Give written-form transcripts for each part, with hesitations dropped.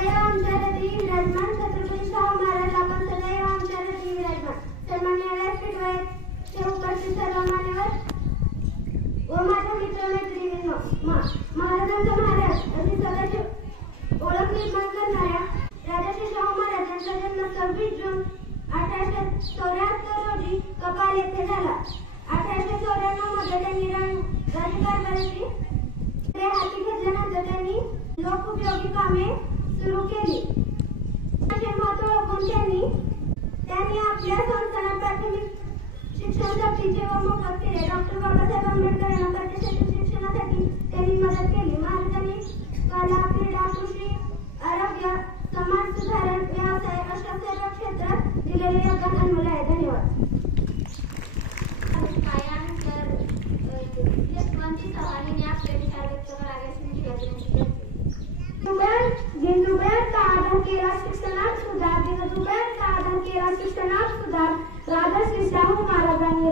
सदैव आमच्या हृदयी विराजमान छत्रपती शाहू महाराज आपण सदैव आमच्या हृदयी विराजमान. सन्माननीय व्यासपीठावर उपस्थित सर्व मान्यवर व माझ्या मित्रमैत्रिणींनो, महाराजांचा महाराज अशी सगळ्याची ओळख निर्माण करणाऱ्या राजर्षी शाहू महाराजांचा जन्म 26 जून 1874 रोजी कपाल येथे झाला. 1894 मध्ये त्यांनी राज्यकारभाराची हाती घेतल्यानंतर त्यांनी लोकोपयोगी कामे सुरू केली. महत्व ओळखून त्यांनी आपल्या संस्थानात प्राथमिक शिक्षण सक्तीचे व मोफत केले. डॉक्टर बाबासाहेब आंबेडकर यांना प्रदेशातील शिक्षणासाठी त्यांनी मदत केली. महाराजांनी कला, क्रीडा, कृषी, आरोग्य, समाज सुधारण, व्यवसाय अशा सर्व क्षेत्रात दिलेले योगदान अनमोल आहे. धन्यवाद.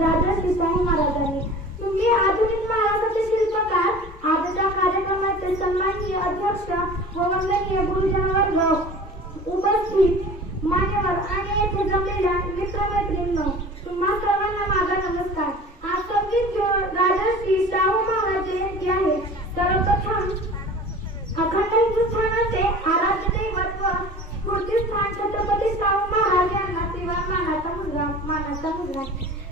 राजर्षी शाहू महाराजांनी तुम्ही आधुनिक महाराष्ट्राचे शिल्पकार, आजच्या कार्यक्रमाचे सन्माननीय अध्यक्ष व वंदनीय गुरुजन वर्ग, उपस्थित मान्यवर आणि येथे जमलेल्या मित्रमैत्रिणींनो, तुम्हा सर्वांना माझा नमस्कार. आज 26 जून राजर्षी शाहू महाराज जयंती आहे. सर्वप्रथम अखंड हिंदुस्थानाचे आराध्य दैवत व स्फूर्तिस्थान छत्रपती शाहू महाराज यांना श्रीवान मानाचा मुलगा.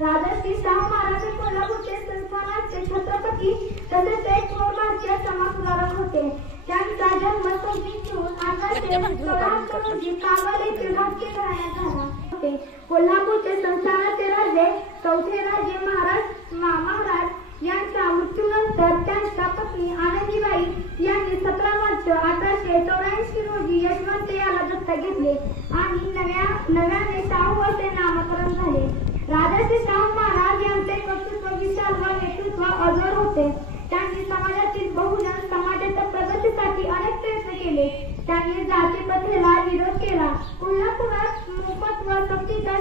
राजर्षी शाहू महाराज हे कोल्हापूरचे संस्थानाचे छत्रपती तसेच एक थोर भारतीय समाजसुधारक होते. त्यांचा जन्म 26 जून 1874 रोजी कागल येथील भारतीय घराण्यात झाला होते. कोल्हापूरचे संस्थानाचे राजे चौथे राजे महाराज यांच्या मृत्यूनंतर त्यांच्या पत्नी आनंदीबाई यांनी 17 मार्च 1884 रोजी यशवंत याला दत्तक घेतले आणि नव्याने शाहू असे नामकरण झाले. राजर्षी शाहू महाराज यांचे व्यक्तित्व विशाल व नेतृत्व अजोड होते. त्यांनी समाजातील बहुजन समाजाच्या प्रगतीसाठी अनेक प्रयत्न केले. त्यांनी जातीप्रथेला विरोध केला. कोल्हापुरात मोफत व सक्तीच्या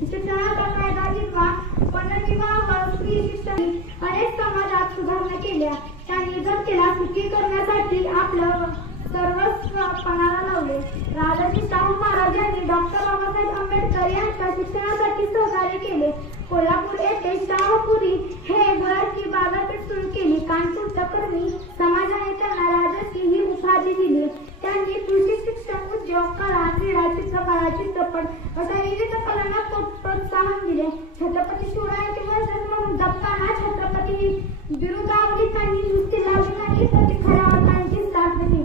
शिक्षणाचा कायदा जिंकला. पुनर्विवाह, स्त्री शिक्षण, अनेक समाजात सुधारणा केल्या. त्यांनी जनतेला सुखी करण्यासाठी आपलं सर्वस्व पणाला लावले. राजर्षी शाहू महाराज यांनी डॉक्टर बाबासाहेब आंबेडकर यांच्या शिक्षणासाठी सहकार्य केले. कोल्हापूर येथे शाहूपुरी हे गुळाची बाजारपेठ सुरू केली. कानपूर तकरणी समाजाने त्यांना राजर्षी ही उपाधी दिली. त्यांनी कृषी शिक्षण, उद्योग, कला, क्रीडा, चित्रकला, चित्रपट अशा विविध कलांना प्रोत्साहन दिले. छत्रपती शिवरायांचे वर्चस्व म्हणून जपताना छत्रपती बिरुदावली त्यांनी नुसती लावली नाही तर ती खऱ्या अर्थाने साध्य केली.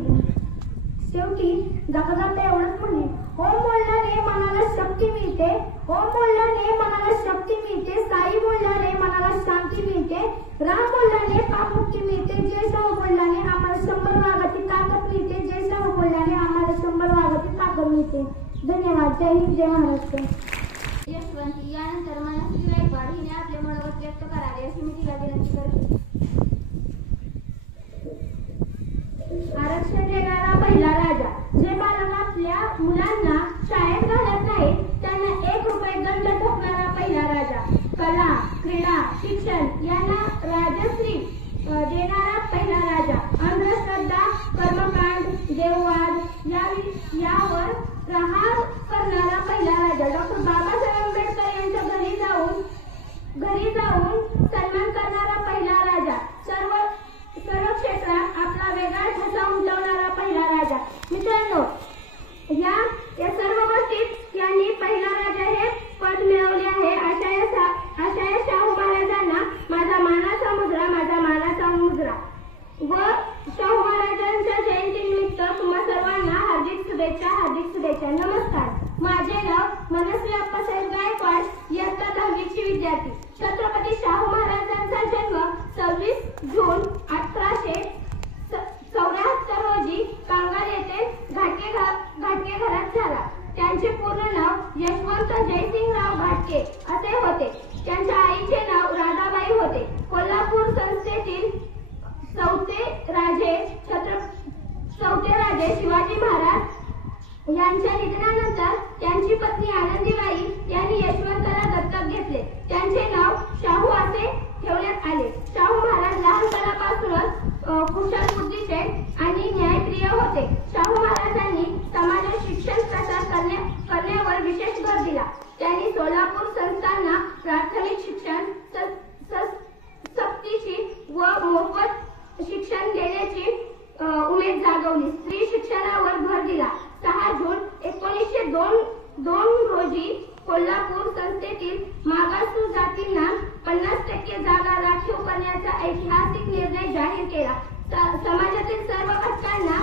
शेवटी जाता एवढंच म्हणे, ओम बोलल्याने मनाला शक्ती मिळते, ओम बोलल्याने मनाला शक्ती मिळते, साई बोलल्याने मनाला शांती मिळते, राम बोलल्याने पापमुक्ती मिळते, जय शाहू बोलल्याने आम्हाला 100 वाघाची ताकद मिळते, जय शाहू बोलल्याने आम्हाला 100 वाघाची ताकद मिळते. धन्यवाद. जय हिंद, जय महाराष्ट्र. यशवंती यानंतर मनस्वी गायकवाड हिने आपले मनोगत व्यक्त करावे अशी मी तिला विनंती करते. आरक्षण देणारा पहिला राजा. जे बालक आपल्या मुलांना शाळेत घालत नाही त्यांना 1 रुपये दंड ठोकणारा पहिला राजा. कला, क्रीडा, शिक्षण यांना राजश्री देणारा पहिला राजा. अंधश्रद्धा, कर्मकांड, देववाद यावर प्रहार करणारा पहिला राजा. डॉक्टर बाबासाहेब आंबेडकर यांच्या घरी जाऊन सन्मान करणारा पहिला राजा. सर्व क्षेत्रात आपला वेगळा ठसा उमटवणारा पहिला राजा. मित्रांनो, या सर्व गोष्टीत यांनी पहिला राजा हे पद मिळवले आहे. अशा या शाहू महाराजांना माझा मानाचा मुद्रा व शाहू महाराजांच्या जयंतीनिमित्त तुम्हा सर्वांना हार्दिक शुभेच्छा. नमस्कार. माझे नाव मनस्वी अप्पासाहेब गायकवाड, इयत्ता 10वीची विद्यार्थी. छत्रपती शाहू महाराजांचा जन्म 26 जून 1874 रोजी कांगल येथे घाटगे घरात झाला. त्यांचे पूर्ण नाव यशवंत जयसिंगराव घाटगे असे होते. त्यांच्या आईचे नाव राधाबाई होते. कोल्हापूर संस्थेतील चौथे राजे शिवाजी महाराज यांच्या निधनानंतर त्यांची पत्नी आनंदीबाई यांनी यशवंताला दत्तक घेतले. त्यांचे नाव शाहू असे ठेवण्यात आले. शाहू महाराज लहानपणापासूनच कुशल बुद्धीचे आणि न्याय गांभीर्य होते. शाहू महाराजांनी समाजात शिक्षण प्रसार करण्यावर विशेष भर दिला. त्यांनी सोलापूर संस्थांना प्राथमिक शिक्षण सक्तीची व मोफत शिक्षण देण्याची उमेद जागवली. स्त्री शिक्षणावर भर दिला. 6 जून 1902 रोजी कोल्हापूर संस्थेतील मागासू जातींना 50% जागा राखीव करण्याचा ऐतिहासिक निर्णय जाहीर केला. समाजातील सर्व घटकांना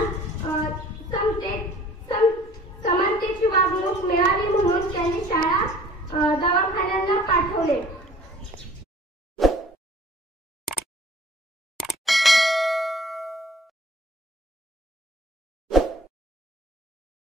समानतेची